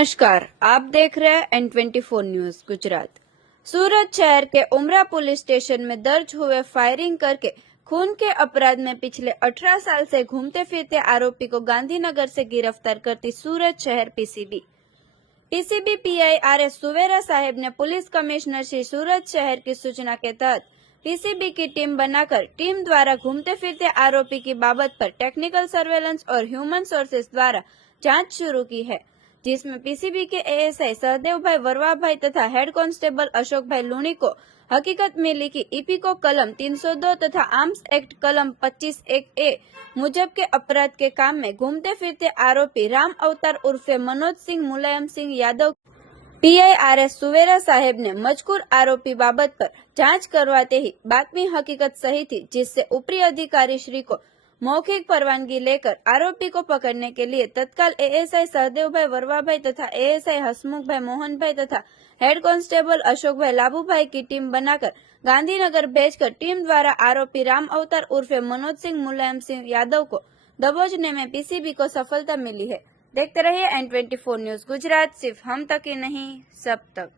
नमस्कार, आप देख रहे हैं N24 न्यूज गुजरात। सूरत शहर के उमरा पुलिस स्टेशन में दर्ज हुए फायरिंग करके खून के अपराध में पिछले 18 साल से घूमते फिरते आरोपी को गांधीनगर से गिरफ्तार करती सूरत शहर पीसीबी पीआई RS सुवेरा साहेब ने पुलिस कमिश्नर श्री सूरत शहर की सूचना के तहत पीसीबी की टीम बनाकर टीम द्वारा घूमते फिरते आरोपी की बाबत पर टेक्निकल सर्वेलेंस और ह्यूमन सोर्सेज द्वारा जांच शुरू की है, जिसमें पीसीबी के एएसआई सहदेव भाई वरवा भाई तथा हेड कांस्टेबल अशोक भाई लूणी को हकीकत मिली कि ईपीको कलम 302 तथा आर्म्स एक्ट कलम 25(1)(a मुजब के अपराध के काम में घूमते फिरते आरोपी राम अवतार उर्फे मनोज सिंह मुलायम सिंह यादव पीआई RS सुवेरा साहेब ने मजकूर आरोपी बाबत पर जांच करवाते ही बातमी हकीकत सही थी, जिससे ऊपरी अधिकारी श्री को मौखिक परवानगी लेकर आरोपी को पकड़ने के लिए तत्काल एएसआई सहदेव भाई वरवा भाई तथा एएसआई हसमुख भाई मोहन भाई तथा हेड कांस्टेबल अशोक भाई लाभू भाई की टीम बनाकर गांधीनगर भेजकर टीम द्वारा आरोपी राम अवतार उर्फे मनोज सिंह मुलायम सिंह यादव को दबोचने में पीसीबी को सफलता मिली है। देखते रहिए N24 न्यूज गुजरात, सिर्फ हम तक ही नहीं सब तक।